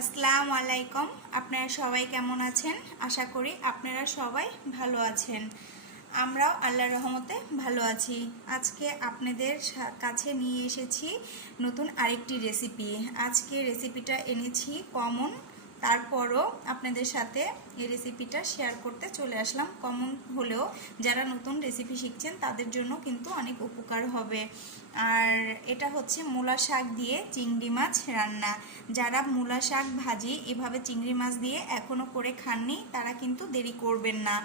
আসসালামু আলাইকুম। আপনারা সবাই কেমন আছেন? আশা করি আপনারা সবাই ভালো আছেন। আমরাও আল্লাহর রহমতে ভালো আছি। আজকে আপনাদের কাছে নিয়ে এসেছি নতুন আরেকটি রেসিপি আজকে রেসিপিটা এনেছি কমন তারপরও আপনাদের সাথে এই রেসিপিটা শেয়ার করতে চলে আসলাম। কমন হলেও যারা নতুন রেসিপি শিখছেন, তাদের জন্য কিন্তু অনেক উপকার হবে। আর এটা হচ্ছে মূলা শাক দিয়ে চিংড়ি মাছ রান্না। যারা মূলা শাক ভাজি এভাবে চিংড়ি মাছ দিয়ে এখনও করে খাননি, তারা কিন্তু দেরি করবেন না।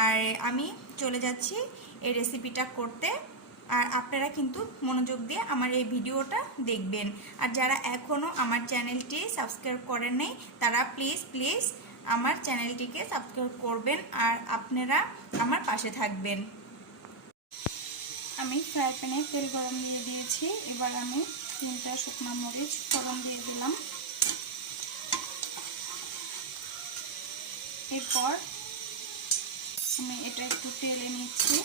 আর আমি চলে যাচ্ছি এই রেসিপিটা করতে। আর আপনারা কিন্তু মনোযোগ দিয়ে আমার এই ভিডিওটা দেখবেন। আর যারা এখনও আমার চ্যানেলটি সাবস্ক্রাইব করেন নাই, তারা প্লিজ প্লিজ আমার চ্যানেলটিকে সাবস্ক্রাইব করবেন আর আপনারা আমার পাশে থাকবেন। আমি ফ্রাই প্যানে তেল গরম দিয়ে দিয়েছি। এবার আমি তিনটা শুকনো মরিচ গরম দিয়ে দিলাম। এরপর আমি এটা একটু তেলে নিচ্ছি।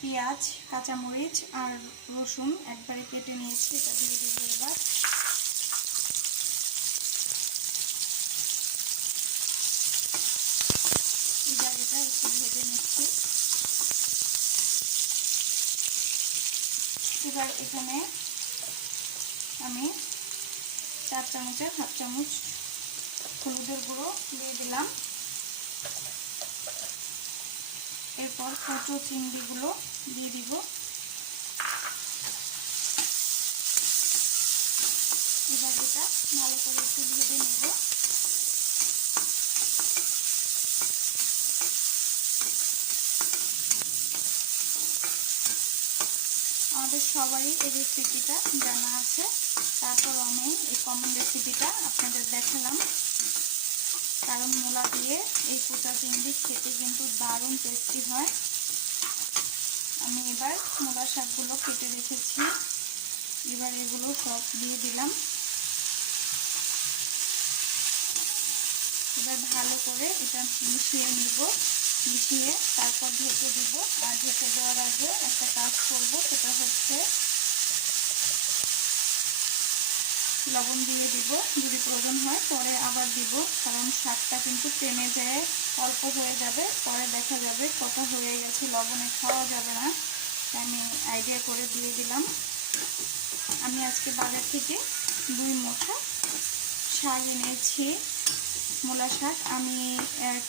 পেঁয়াজ, কাঁচামরিচ আর রসুন একবারে কেটে নিয়েছি, এটা দিয়ে দেবো এবার। এটা একটু ভেজে নিচ্ছি। এবার এখানে আমি চার চামচের হাফ চামচ হলুদের গুঁড়ো দিয়ে দিলাম। এরপর কচু চিংড়িগুলো দিয়ে দিব। এবার এটা ভালো করে একটু ভেজে নেব। আমাদের সবারই এই রেসিপিটা জানা আছে। তারপর আমি এই কমন রেসিপিটা কারণ মূলা দিয়ে এই পোচা চিংড়ি খেতে কিন্তু দারুণ টেস্টি হয়। আমি এবার মূলা শাকগুলো কেটে রেখেছি। এবার এগুলো সব দিয়ে দিলাম। এবার ভালো করে এটা মিশিয়ে নিব। মিশিয়ে তারপর ঢেকে দিব। আর ঢেকে দেওয়ার আগে একটা কাজ করব, সেটা হচ্ছে লবণ দিয়ে দিব। যদি প্রয়োজন হয় পরে আবার দিব, কারণ শাকটা কিন্তু টেনে যায় অল্প হয়ে যাবে, পরে দেখা যাবে কত হয়ে গেছে, লবণে খাওয়া যাবে না। আমি আইডিয়া করে দিয়ে দিলাম। আমি আজকে বাজার থেকে দুই মোটা শাক এনেছি, মূলা শাক। আমি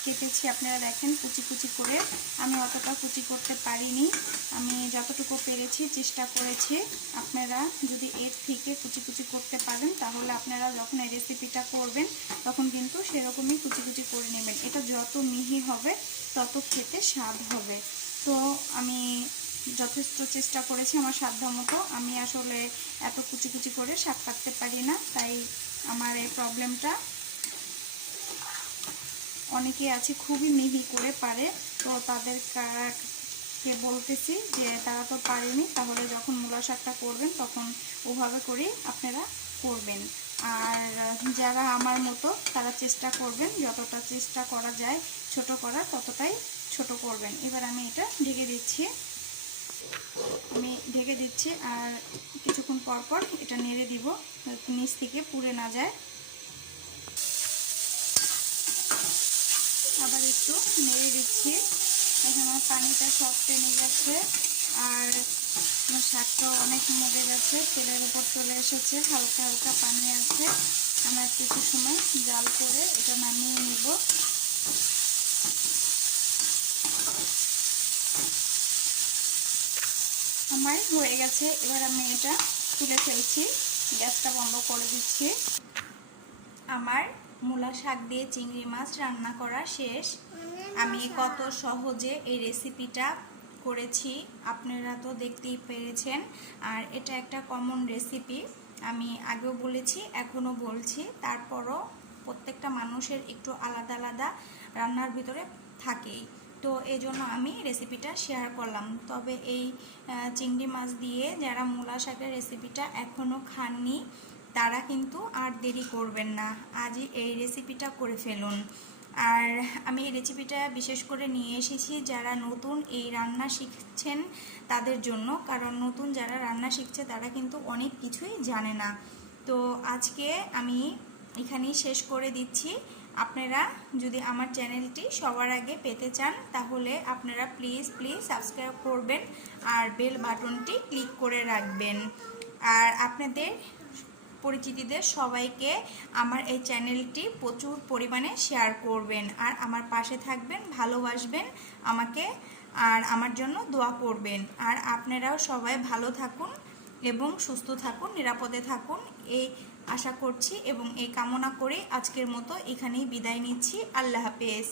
কেটেছি, আপনারা দেখেন, কুচি কুচি করে। আমি অতটা কুচি করতে পারিনি। আমি পেরেছি, চেষ্টা করেছি। আপনারা যদি এর থেকে কুচি কুচি করতে পারেন, তাহলে আপনারা যখন এই রেসিপিটা করবেন, তখন কিন্তু সেরকমই কুচি কুচি করে নেবেন। এটা যত মিহি হবে, তত খেতে স্বাদ হবে। তো আমি যথেষ্ট চেষ্টা করেছি আমার সাধ্য মতো। আমি আসলে এত কুচি কুচি করে শাক কাটতে পারি না, তাই আমার এই প্রবলেমটা অনেকে আছে খুবই মিহি করে পারে। তো তাদের কা- বলতেছি যে তারা তো পারেনি, তাহলে যখন মূলা শাকটা করবেন তখন ওভাবে করেই আপনারা করবেন। আর যারা আমার মতো, তারা চেষ্টা করবেন, যতটা চেষ্টা করা যায় ছোট করা, ততটাই ছোট করবেন। এবার আমি এটা ঢেকে দিচ্ছি। আমি ঢেকে দিচ্ছি আর কিছুক্ষণ পর পর এটা নেড়ে দিব নিচ থেকে পুড়ে না যায়। আবার একটু নেড়ে দিচ্ছি। এখন পানিটা সব টেনে গেছে। আর আমার শাকটাও অনেক মরে গেছে, তেলের উপর চলে এসেছে, হালকা হালকা পানি আছে। আমরা কিছু সময় জাল করে এটা নামিয়ে নিব। আমার হয়ে গেছে, এবার আমি এটা তুলে ফেলছি, গ্যাসটা বন্ধ করে দিচ্ছি। আমার মূলা শাক দিয়ে চিংড়ি মাছ রান্না করা শেষ। আমি কত সহজে এই রেসিপিটা করেছি, আপনারা তো দেখতেই পেরেছেন। আর এটা একটা কমন রেসিপি আমি আগেও বলেছি, এখনও বলছি। তারপরও প্রত্যেকটা মানুষের একটু আলাদা আলাদা রান্নার ভিতরে থাকেই। তো এই জন্য আমি রেসিপিটা শেয়ার করলাম। তবে এই চিংড়ি মাছ দিয়ে যারা মূলা শাকের রেসিপিটা এখনও খাননি তারা কিন্তু আর দেরি করবেন না। আজই এই রেসিপিটা করে ফেলুন। আর আমি এই রেসিপিটা বিশেষ করে নিয়ে এসেছি যারা নতুন এই রান্না শিখছেন তাদের জন্য। কারণ নতুন যারা রান্না শিখছে তারা কিন্তু অনেক কিছুই জানে না। তো আজকে আমি এখানেই শেষ করে দিচ্ছি। আপনারা যদি আমার চ্যানেলটি সবার আগে পেতে চান, তাহলে আপনারা প্লিজ প্লিজ সাবস্ক্রাইব করবেন আর বেল বাটনটি ক্লিক করে রাখবেন। আর আপনাদের পরিচিতিদের সবাইকে আমার এই চ্যানেলটি প্রচুর পরিমাণে শেয়ার করবেন। আর আমার পাশে থাকবেন, ভালোবাসবেন আমাকে, আর আমার জন্য দোয়া করবেন। আর আপনারাও সবাই ভালো থাকুন এবং সুস্থ থাকুন, নিরাপদে থাকুন। এই আশা করছি এবং এই কামনা করে আজকের মতো এখানেই বিদায় নিচ্ছি। আল্লাহ হাফেজ।